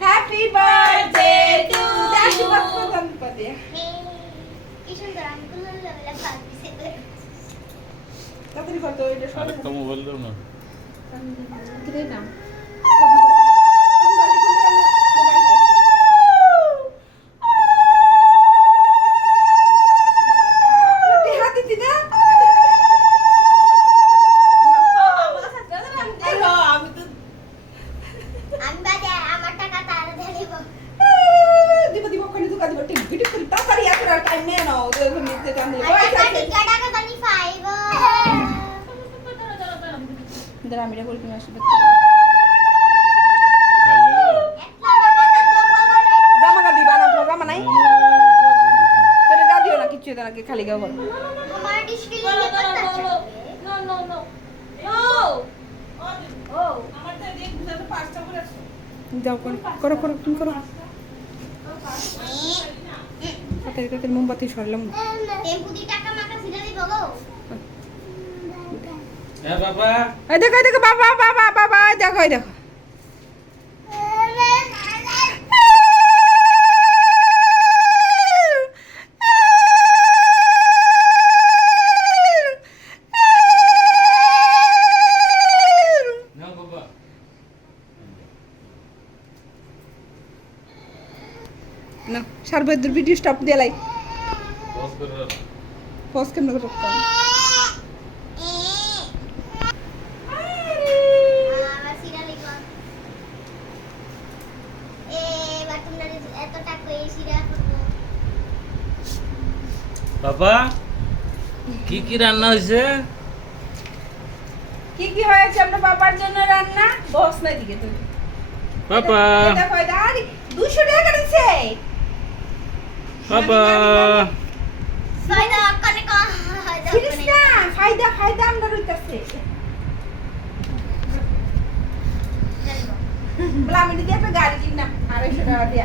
Happy birthday to আশীর্বাদ প্রদান করে কি সুন্দর আঙ্গুল লাগলা ভাবছে তাড়াতাড়ি কত এটা সব আরেকটা মোবাইল দাও না কিরে না আমি বাদে আমার টাকা তারা ধরিব দিব দিব কোন দুকা দিব টিপ ভিডিও করে তাড়াতাড়ি এত টাইম নেই না ওদের নিতে জানি টাকা জানি পাইব দাঁড়া আমি এটা বলি তুমি আশীর্বাদ খাইলে জামা গা দিবা না তো জামা নাই তোরে গা দিও না কিছু এটা নাকি খালি গা বল আমার ডিশকে নিয়ে করতে No, no, no. No. Oh. আমার তো দেখ বুঝাতে পাঁচটা করে আছে। যাও করো করো তুমি করো তাড়াতাড়ি তাড়াতাড়ি মোমবাতি সরলাম টেম্পু দি টাকা মাকা সিধা দিব গো হ্যাঁ বাবা এই দেখো বাবা বাবা বাবা এই দেখো এই দেখো না বাবা না সারবৈদ্যর ভিডিও স্টপ দিয়ে লাই পজ করে রাখ পজ কেমন করে রাখতাম আমার সিধা লিখ এবার তোমরা এত টাকা এই সিধা করব বাবা কি কি রান্না হয়েছে কি কি হয়েছে আপনার বাবার জন্য রান্না বস নাই দিকে তুই বাবা দেখো এটা আরে 200 টাকা কাটছে বাবা ফায়দা কানে কা সিরিয়াস না ফায়দা আমরা রইতাছে বলা আমি দিদি একটা গাড়ি কিনা 250 টাকা দিয়ে